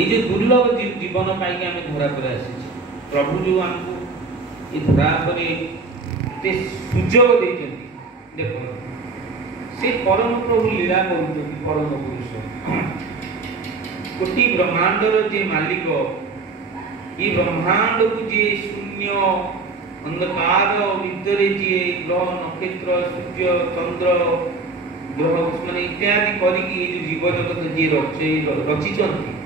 ये जो दुर्लभ जीवन पाई आम धरा पर आसी प्रभु जो आमको ये धरा पर सुजोग देते देख से परम प्रभु लीला कर परम पुरुष कोटि ब्रह्मांडर जे मालिक ये ब्रह्मांड को जे शून्य अंधकार भितर जे ग्रह नक्षत्र सूर्य चंद्र ग्रह माने इत्यादि करिकी जो जीव जगत जे रचिचंती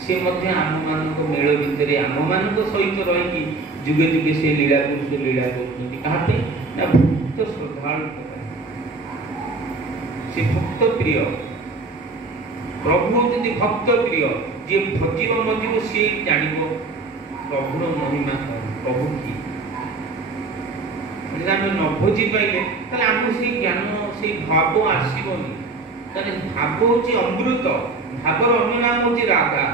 से मध्य आम मानक मेल भितर आम मानक सहित रही जुगे जुगे से लीला पुरुष लीला करते ना भक्त श्रद्धालु से भक्त प्रिय प्रभु यदि भक्त प्रिय जे भजिव मजिव सी जान प्रभुर महिमा प्रभु की न भोजी पाइले आम से ज्ञान से भाव आसबनी भाव हूँ अमृत भावर अन्य नाम हूँ राधा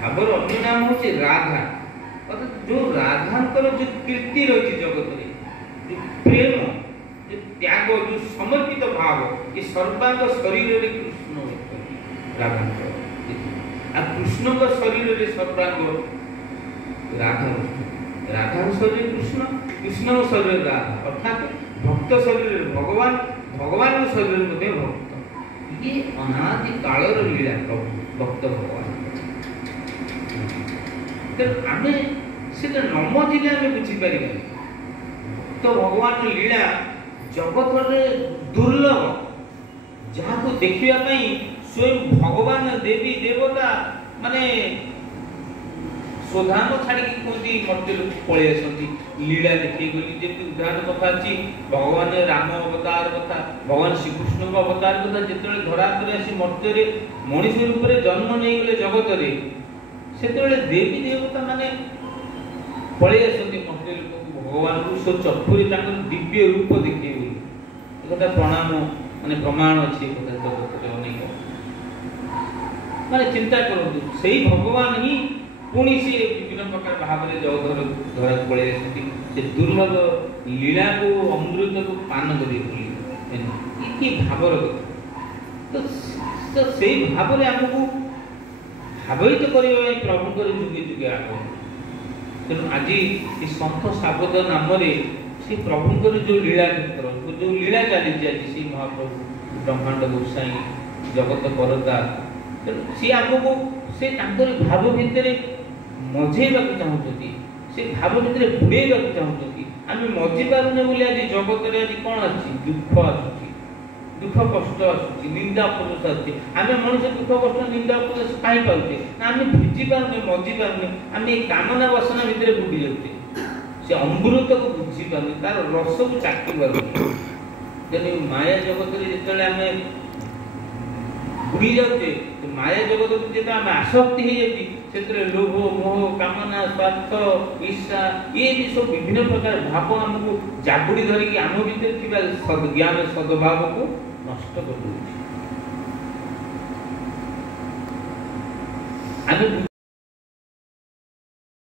भावर अन्य नाम हूँ राधा अर्थात जो राधांकर जो कीर्ति रही जगत में जो प्रेम जो त्याग जो समर्पित भाव ये सर्वांग शरीर रे कृष्ण राधांकर आ कृष्ण का शरीर रे सर्वांग राधा राधा शरीर कृष्ण कृष्ण शरीर राधा अर्थात भक्त शरीर भगवान भगवान शरीर मध्य भक्त ये अनादि कालर लीला प्रभु भक्त भगवान आमे से नम जिले आम बुझीपर तो भगवान लीला जगत दुर्लभ जहाँ को देखा स्वयं भगवान देवी देवता माने स्वधान छाड़ी कहते मर्त्य लोक पलि आसती लीला देखिए गली जमी उदाहरण कथा अच्छी भगवान राम अवतार कथा भगवान श्रीकृष्ण अवतार कथा जिते धरा कर आसी मर्त्य मनीष रूप में जन्म नहीं गले जगत से देवी देवता माने पलि आसती मर्त्य लोक भगवान को सब चक्षुरी दिव्य रूप देखिए कथा प्रणाम माने प्रमाण अच्छी कथा जगत अनेक माने चिंता करूँ से भगवान ही पुणी से विभिन्न प्रकार भाव में जगत धरा पड़े से दुर्लभ लीला को अमृत को पान कर भावर तो से भाव में आमको भावित करने प्रभुंर जुगे जुगे आगम तेणु आज ये सन्थ साबद नाम से प्रभुंर जो लीला क्षेत्र जो लीला चली आज से महाप्रभु ब्रह्मांड गोसाई जगत करता तेणु सी आमको से भाव भितर मजेवा चाहते से भाव भितर बुड़ेगा चाहते आम मजी पारे बोली आज जगत में आज कौन आसुच दुख कष्ट आसुच निंदा अपदोष आसुच आम मनुष्य दुख कष्ट निंदा अपदोष कहीं पाचे ना आम बुझी पारे मजी पारे आम कामना वासना भितर बुड़ी जाते से अमृत को बुझी पारे तार रस को चाखी पारे तेणु माया जगत में आम बुड़ी जाते माया जगत को जो आम आसक्ति हो जाती से लोभ मोह कामना स्वार्थ ईर्षा ये भी सब विभिन्न प्रकार भाव आमको जागुड़ी धरिकी आम भर ज्ञान सद्भाव को नष्ट कर आम